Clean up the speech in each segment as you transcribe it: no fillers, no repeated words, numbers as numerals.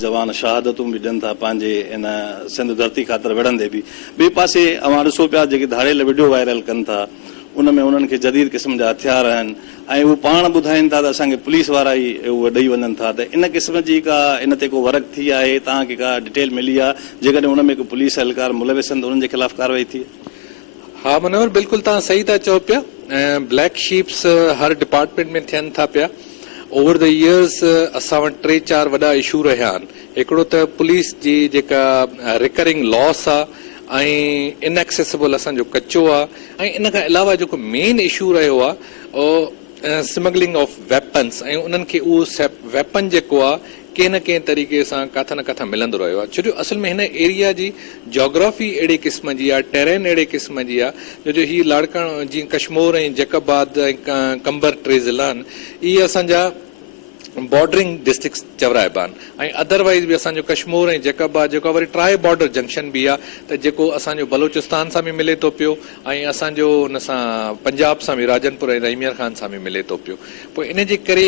जवान शहादतूं भी ॾियनि था पंहिंजे इन सिंध धरती ख़ातिर विढ़ंदे बि। ॿिए पासे अवां ॾिसो पिया जेके धाड़ियल वीडियो वायरल कनि था उन में उन्हनि खे जदीद क़िस्म जा हथियार आहिनि ऐं उहे पाण ॿुधाइनि था त असांखे पुलिस वारा ई उहे ॾेई वञनि था। त इन क़िस्म जी का इन ते को वर्क थी आहे, तव्हांखे का डिटेल मिली आहे? जेकॾहिं उन में को पुलिस एहलकार मुलविस आहिनि त उन्हनि जे ख़िलाफ़ कार्रवाई थी? हाँ मनोहर, बिल्कुल तव्हां सही था चओ पिया। ब्लैक शीप्स हर डिपार्टमेंट में थियनि था पिया। ओवर द इयर्स असां वटि 3-4 वॾा इशू रहिया आहिनि। हिकिड़ो त पुलिस जी जेका रिकरिंग लॉस आहे ऐं इनएक्सेसिबल असांजो कचो आहे ऐं इन खां अलावा जेको मेन इशू रहियो आहे स्मगलिंग ऑफ वेपन्स ऐं उन्हनि खे उहो वेपन जेको आहे कंहिं न कंहिं तरीक़े सां काथां न काथां मिलंदो रहियो आहे। छो जो असल में हिन एरिया जी जोग्राफी अहिड़े क़िस्म जी आहे, टेरेन अहिड़े क़िस्म जी आहे जो हीअ लाड़काणो जीअं कश्मीर ऐं जैकबाद ऐं कंबर 3 ज़िला आहिनि, इहे असांजा बॉर्डरिंग डिस्ट्रिक्ट्स चवराइबा आहिनि ऐं अदरवाइज़ बि असांजो कश्मीर ऐं जैकबाद जेको वरी ट्राई बॉर्डर जंक्शन बि आहे त जेको असांजो बलोचिस्तान सां बि मिले थो पियो ऐं असांजो उन सां पंजाब सां बि राजनपुर ऐं रहीमियर खान सां बि मिले थो पियो। पोइ इन जे करे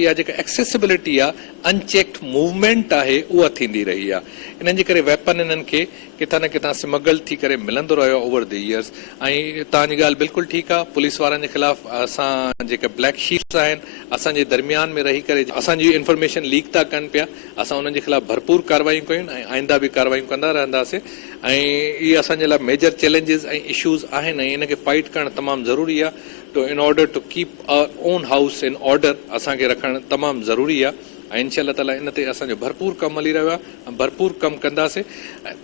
या जेका एक्सेसिबिलिटी आहे, अनचेक्ड मूवमेंट आहे, उहा थींदी रही आहे। इन्हनि जे करे वेपन इन्हनि खे किथां न किथां स्मगल थी करे मिलंदो रहियो ओवर द इयर्स। ऐं तव्हांजी ॻाल्हि बिल्कुलु ठीकु आहे, पुलिस वारनि जे ख़िलाफ़ असां जेके ब्लैक शीप्स आहिनि असांजे दरमियान में रही करे असांजी इंफॉर्मेशन लीक था कनि पिया, असां उन्हनि जे ख़िलाफ़ भरपूर कार्रवाई कयूं ऐं आइंदा बि कार्रवाई कंदा रहंदासीं। ऐं इहे असांजे लाइ मेजर चैलेंजिस ऐं इशूज़ आहिनि ऐं इनखे फाइट करणु तमामु ज़रूरी आहे। To in order to keep our own house in order असांखे रखणु तमामु ज़रूरी आहे ऐं इंशाअल्लाह ताला इन ते असांजो भरपूर कमु हली रहियो आहे, भरपूर कमु कंदासीं।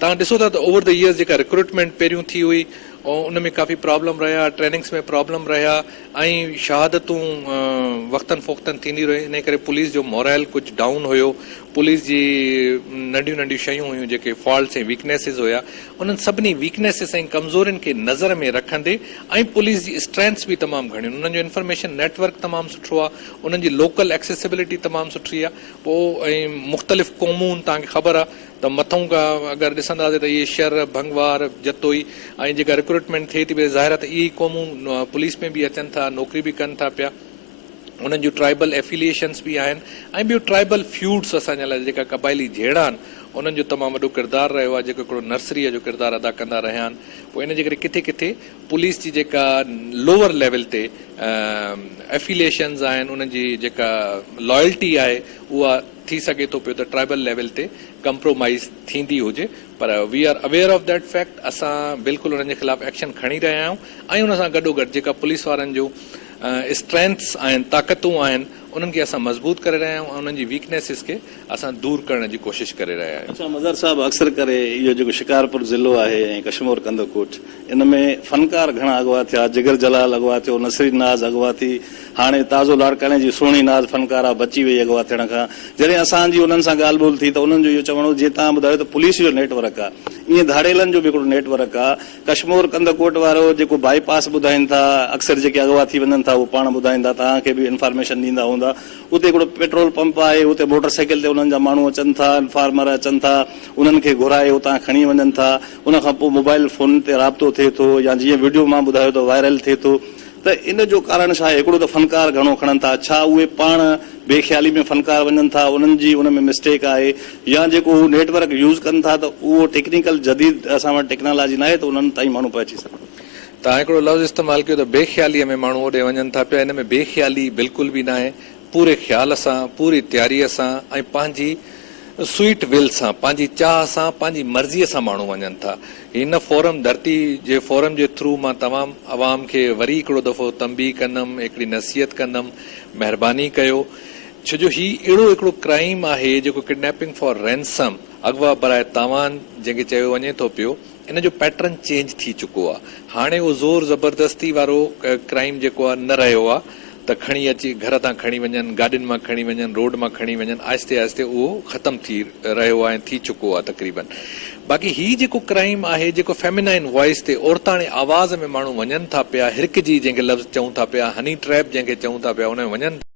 तव्हां ॾिसो था त ओवर द इयर्स जेका रिक्रूटमेंट पहिरियों थी हुई उन में काफ़ी प्रॉब्लम रहिया, ट्रेनिंग्स में प्रॉब्लम रहिया ऐं शहादतूं वक़्तनि फ़ोक़्तनि थींदी रही। इन करे पुलिस जो मोरल कुझु डाउन हुयो, पुलिस जी नंढियूं नंढियूं शयूं हुयूं जेके फॉल्ट्स ऐं वीकनेसिस हुया, उन्हनि सभिनी वीकनेसिस ऐं कमज़ोरियुनि खे नज़र में रखंदे ऐं पुलिस जी स्ट्रेंथ्स बि तमामु घणियूं, उन्हनि जो इंफॉर्मेशन नेटवर्क तमामु सुठो आहे, उन्हनि जी लोकल एक्सेसिबिलिटी तमामु सुठी आहे। पोइ ऐं मुख़्तलिफ़ क़ौमूं तव्हांखे ख़बर आहे त मथां खां अगरि ॾिसंदासीं त इहे शर भंगवार जतोई ऐं जेका रिक्रूटमेंट थिए थी पई, ज़ाहिर आहे त इहे क़ौमूं पुलिस में बि अचनि था, नौकिरी बि कनि था पिया। उन्हनि जूं ट्राइबल एफिलिएशन्स बि आहिनि ऐं ॿियो ट्राइबल फ्यूड्स असांजे लाइ जेका क़बाइली जहिड़ा आहिनि उन्हनि जो तमामु वॾो किरदारु रहियो आहे, जेको हिकिड़ो नर्सरीअ जो किरदारु अदा कंदा रहिया आहिनि। पोइ इन जे करे किथे किथे पुलिस जी जेका लोअर लेवल ते एफिलिएशन्स आहिनि, उन्हनि जी जेका लॉयल्टी आहे उहा थी सघे थो पियो त ट्राइबल लेवल ते कंप्रोमाइज़ थींदी हुजे। पर we are aware of that fact. असां बिल्कुलु उन्हनि जे ख़िलाफ़ एक्शन खणी रहिया आहियूं ऐं उन सां गॾोगॾु जेका पुलिस वारनि जो स्ट्रेंथ्स आहिनि, ताक़तूं आहिनि, उन्हनि खे असां मज़बूत करे रहिया आहियूं ऐं उन्हनि जी वीकनेसिस खे असां दूरि करण जी कोशिशि करे रहिया आहियूं। अच्छा मज़र साहब, अक्सर करे इहो जेको शिकारपुर ज़िलो आहे ऐं कश्मीर कंदकोट, इन में फनकार घणा अॻुवा थिया, जिगर जलाल अॻुवा थियो, नसरी नाज़ अॻुवा थी, हाणे ताज़ो लाड़काणे जी सुहिणी नाज़ फनकार बची वई अॻुवा थियण खां। जॾहिं असांजी उन्हनि सां ॻाल्हि ॿोल थी त उन्हनि जो इहो चवणो, जीअं तव्हां ॿुधायो त पुलिस जो नेटवर्क आहे, ईअं धाड़ेलनि जो बि हिकिड़ो नेटवर्क आहे। कश्मीर कंदकोट वारो जेको बाईपास ॿुधाइनि था, अक्सर जेके अॻुवा थी वञनि था उहे पाण ॿुधाईंदा, तव्हांखे बि इंफॉर्मेशन ॾींदा हूंदा। उते हिकिड़ो पेट्रोल पंप आहे, उते मोटर साइकिल ते उन्हनि जा माण्हू अचनि था, फार्मर अचनि था, उन्हनि खे घुराए उतां खणी वञनि था। उनखां पोइ मोबाइल फोन ते राब्तो थिए थो या जीअं वीडियो मां ॿुधायो त वायरल थिए थो। त इन जो कारण छा आहे? हिकिड़ो त फनकार घणो खणनि था, छा उहे पाण बेख़्याली में फनकार वञनि था, उन्हनि जी उन में मिस्टेक आहे, या जेको हू नेटवर्क यूज़ कनि था त उहो टेक्निकल जदीद असां वटि टेक्नोलॉजी न आहे त उन्हनि ताईं माण्हू पहुची सघनि? तव्हां हिकिड़ो लफ़्ज़ इस्तेमालु कयो त बेख़्यालीअ में माण्हू होॾे वञनि था पिया। हिन में बेख़्याली बिल्कुलु बि न आहे। पूरे ख़्याल सां, पूरी तयारीअ सां ऐं पंहिंजी स्वीट विल सां, पंहिंजी चाह सां, पंहिंजी मर्ज़ीअ सां माण्हू वञनि था। हिन फोरम धरती जे फोरम जे थ्रू मां तमामु आवाम खे वरी हिकिड़ो दफ़ो तंबीह कंदुमि, हिकिड़ी नसीहत कंदुमि, महिरबानी कयो, छो जो हीउ अहिड़ो हिकिड़ो क्राइम आहे जेको किडनैपिंग फॉर रैंसम, अगवा बराए तावान जंहिंखे चयो वञे थो पियो, इन जो पैटर्न चेंज थी चुको आहे। हाणे उहो ज़ोर ज़बरदस्ती वारो क्राइम जेको आहे न रहियो आहे त खणी अची घर तां खणी वञनि, गाॾियुनि मां खणी वञनि, रोड मां खणी वञनि, आहिस्ते आहिस्ते उहो ख़तमु थी रहियो आहे ऐं थी चुको आहे तक़रीबन। बाक़ी हीउ जेको क्राइम आहे, जेको फेमिनाइन वॉइस ते औरताणे आवाज़ में माण्हू वञनि था पिया, हिरकजी जंहिंखे लफ़्ज़ चऊं था पिया, हनी ट्रैप जंहिंखे चऊं था पिया, उन में वञनि